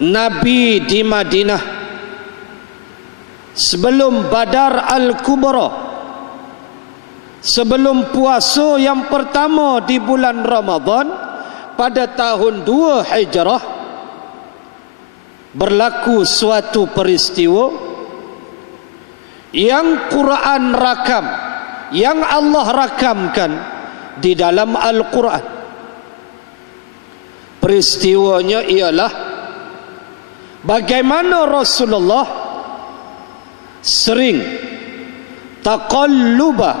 Nabi di Madinah sebelum Badar Al-Kubra, sebelum puasa yang pertama di bulan Ramadan pada tahun 2 Hijrah, berlaku suatu peristiwa yang Quran rakam, yang Allah rakamkan di dalam Al-Quran. Peristiwanya ialah bagaimana Rasulullah sering taqalluba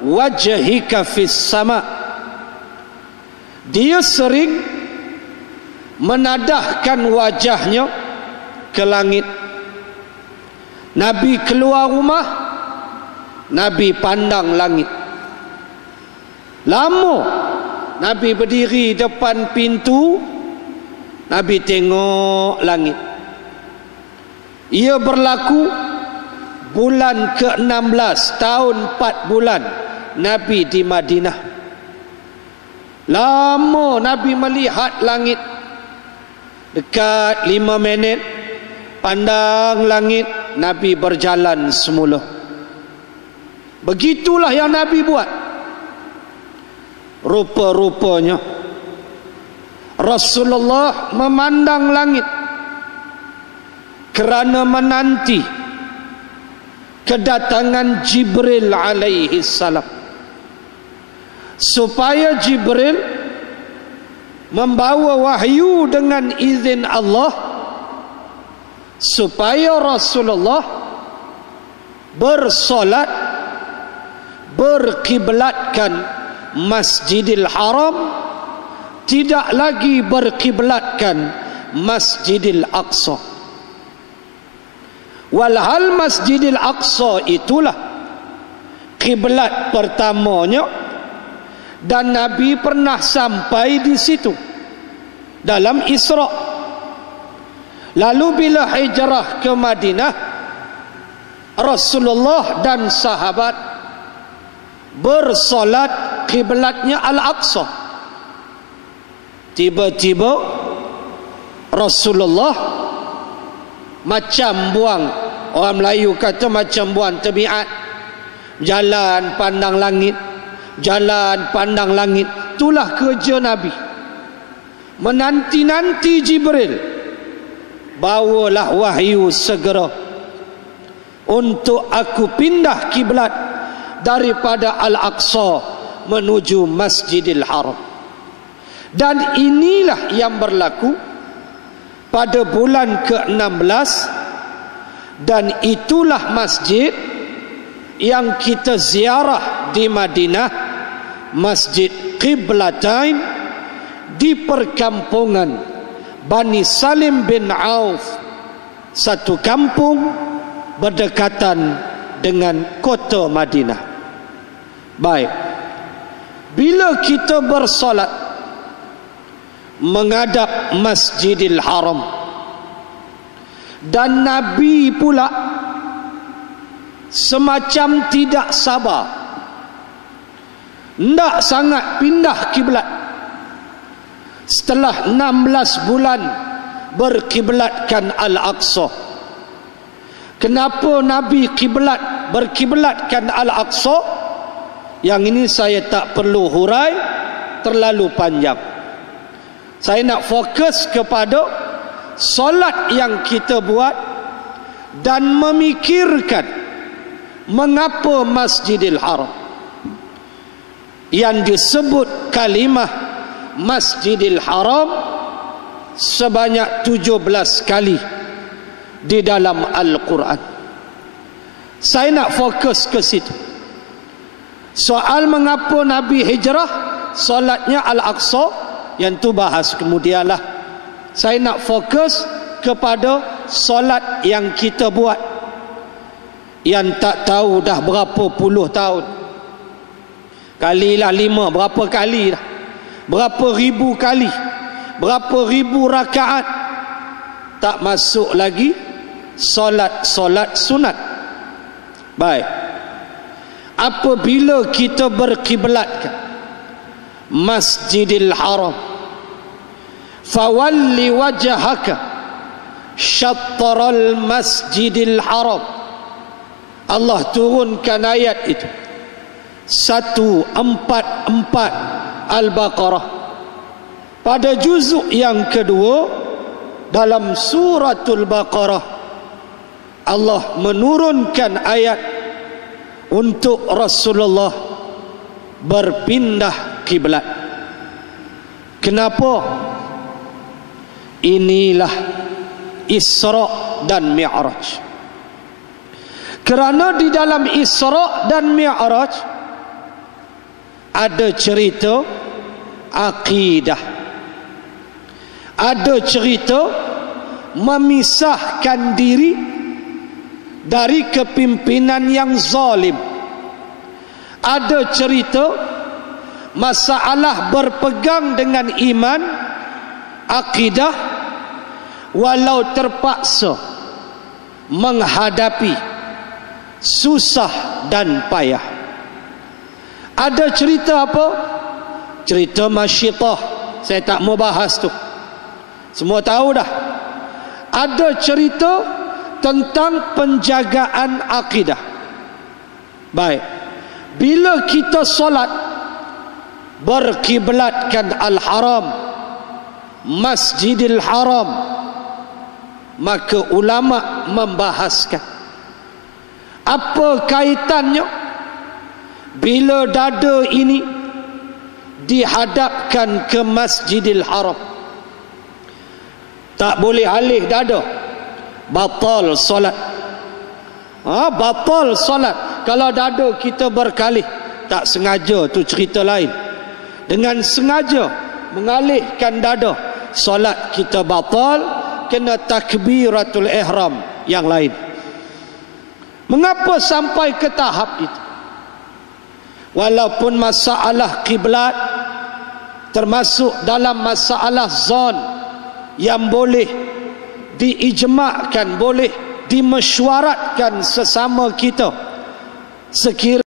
wajhika fis sama. Dia sering menadahkan wajahnya ke langit. Nabi keluar rumah, Nabi pandang langit. Lama Nabi berdiri depan pintu, Nabi tengok langit. Ia berlaku bulan ke-16 tahun 4 bulan Nabi di Madinah. Lama Nabi melihat langit. Dekat 5 minit pandang langit, Nabi berjalan semula. Begitulah yang Nabi buat. Rupa-rupanya Rasulullah memandang langit kerana menanti kedatangan Jibril alaihi salam, supaya Jibril membawa wahyu dengan izin Allah, supaya Rasulullah bersolat berkiblatkan Masjidil Haram, tidak lagi berkiblatkan Masjidil Aqsa. Walhal Masjidil Aqsa itulah kiblat pertamanya, dan Nabi pernah sampai di situ dalam Isra. Lalu bila hijrah ke Madinah, Rasulullah dan sahabat bersolat kiblatnya Al-Aqsa. Tiba-tiba Rasulullah macam buang, orang Melayu kata macam buang tabiat, jalan pandang langit, jalan pandang langit. Itulah kerja Nabi, menanti-nanti Jibril, bawalah wahyu segera untuk aku pindah kiblat daripada Al-Aqsa menuju Masjidil Haram. Dan inilah yang berlaku pada bulan ke-16, dan itulah masjid yang kita ziarah di Madinah, Masjid Qiblatain, di perkampungan Bani Salim bin Auf, satu kampung berdekatan dengan kota Madinah. Baik, bila kita bersolat menghadap Masjidil Haram, dan Nabi pula semacam tidak sabar, hendak sangat pindah kiblat setelah 16 bulan berkiblatkan Al-Aqsa. Kenapa Nabi berkiblatkan Al-Aqsa? Yang ini saya tak perlu hurai, terlalu panjang. Saya nak fokus kepada solat yang kita buat dan memikirkan mengapa Masjidil Haram yang disebut kalimah Masjidil Haram sebanyak 17 kali di dalam Al-Quran. Saya nak fokus ke situ. Soal mengapa Nabi hijrah solatnya Al-Aqsa, yang tu bahas kemudianlah. Saya nak fokus kepada solat yang kita buat, yang tak tahu dah berapa puluh tahun. Kalilah 5, berapa kali dah, berapa ribu kali, berapa ribu rakaat, tak masuk lagi solat sunat. Baik, apabila kita berkiblatkan Masjidil Haram, fawalli wajhaka syatral masjidil haram. Allah turunkan ayat itu 144 Al-Baqarah. Pada juzuk yang kedua dalam suratul Baqarah, Allah menurunkan ayat untuk Rasulullah berpindah kiblat. Kenapa? Inilah Isra dan Mi'raj. Kerana di dalam Isra dan Mi'raj ada cerita akidah, ada cerita memisahkan diri dari kepimpinan yang zalim, ada cerita masalah berpegang dengan iman, akidah, walau terpaksa menghadapi susah dan payah. Ada cerita apa? Cerita masyidah. Saya tak mau bahas tu, semua tahu dah. Ada cerita tentang penjagaan akidah. Baik, bila kita solat berkiblatkan Al-Haram, Masjidil Haram, maka ulama membahaskan apa kaitannya bila dada ini dihadapkan ke Masjidil Haram. Tak boleh alih dada, batal solat. Batal solat kalau dada kita berkalih. Tak sengaja, tu cerita lain. Dengan sengaja mengalihkan dada, solat kita batal, kena takbiratul ihram yang lain. Mengapa sampai ke tahap itu? Walaupun masalah kiblat termasuk dalam masalah zon yang boleh diijma'kan, boleh dimesyuaratkan sesama kita, sekiranya